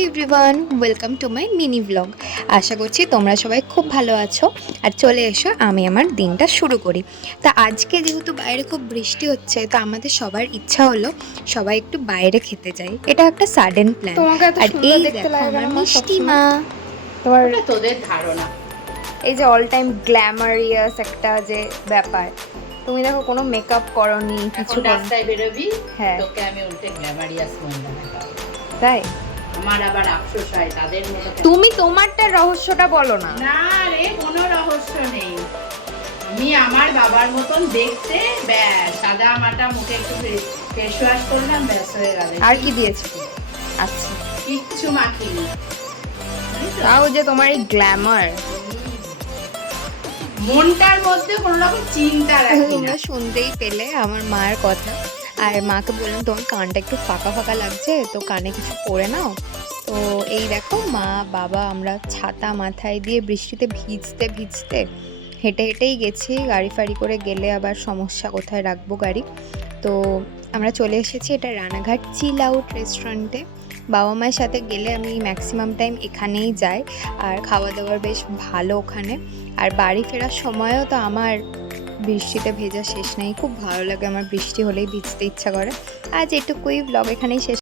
Everyone, welcome to my mini blog. আশা করছি তোমরা সবাই খুব ভালো আছো। আর চলে এসো, আমি আমার দিনটা শুরু করি। তা আজকে যেহেতু বাইরে খুব বৃষ্টি হচ্ছে, তো আমাদের সবার ইচ্ছা হলো সবাই একটু বাইরে খেতে যাই। এটা একটা সাডেন প্ল্যান। তোমাকে এত আর সুন্দর এই দেখতে দেখো লাগে আমার কেন মা মিষ্টি সবসময়? মা। তোমার ওটা তোদের ধারণা। এই যে অল টাইম গ্ল্যামারিয়াস একটা যে ব্যাপার, তুমি দেখো কোনো মেকআপ করনি, এখন কিছু করনি। রাস্তায় বেরোবি, হ্যাঁ। তোকে আমি উল্টে গ্ল্যামারিয়াস মহিলা দেখাবো। তাই আমার আবার আফসোস হয় তাদের মতো তুমি তোমারটা রহস্যটা বলো না। না রে, কোনো রহস্য নেই। আমি আমার বাবার মতন দেখতে, ব্যাস সাদা মাটা, মুখে একটু ফেস ওয়াশ করলাম, ব্যাস হয়ে গেল। আর কি দিয়েছে? আচ্ছা, কিচ্ছু মাখিনি। তাও যে তোমার এই গ্ল্যামার। মনটার মধ্যে কোনো রকম চিন্তা রাখি না। তোমরা শুনতেই পেলে আমার মায়ের কথা। আর মাকে বললাম তোমার কানটা একটু ফাঁকা ফাঁকা লাগছে, তো কানে কিছু পরে নাও। তো এই দেখো মা বাবা আমরা ছাতা মাথায় দিয়ে বৃষ্টিতে ভিজতে ভিজতে হেঁটে হেঁটেই গেছি। গাড়ি ফাড়ি করে গেলে আবার সমস্যা, কোথায় রাখবো গাড়ি। তো আমরা চলে এসেছি এটা রানাঘাট চিল আউট রেস্টুরেন্টে। বাবা মায়ের সাথে গেলে আমি ম্যাক্সিমাম টাইম এখানেই যাই। আর খাওয়া দাওয়ার বেশ ভালো ওখানে। আর বাড়ি ফেরার সময়ও তো আমার বৃষ্টিতে ভেজা শেষ নেই। খুব ভালো লাগে আমার, বৃষ্টি হলেই ভিজতে ইচ্ছা করে। আজ এটুকুই, ব্লগ এখানেই শেষ।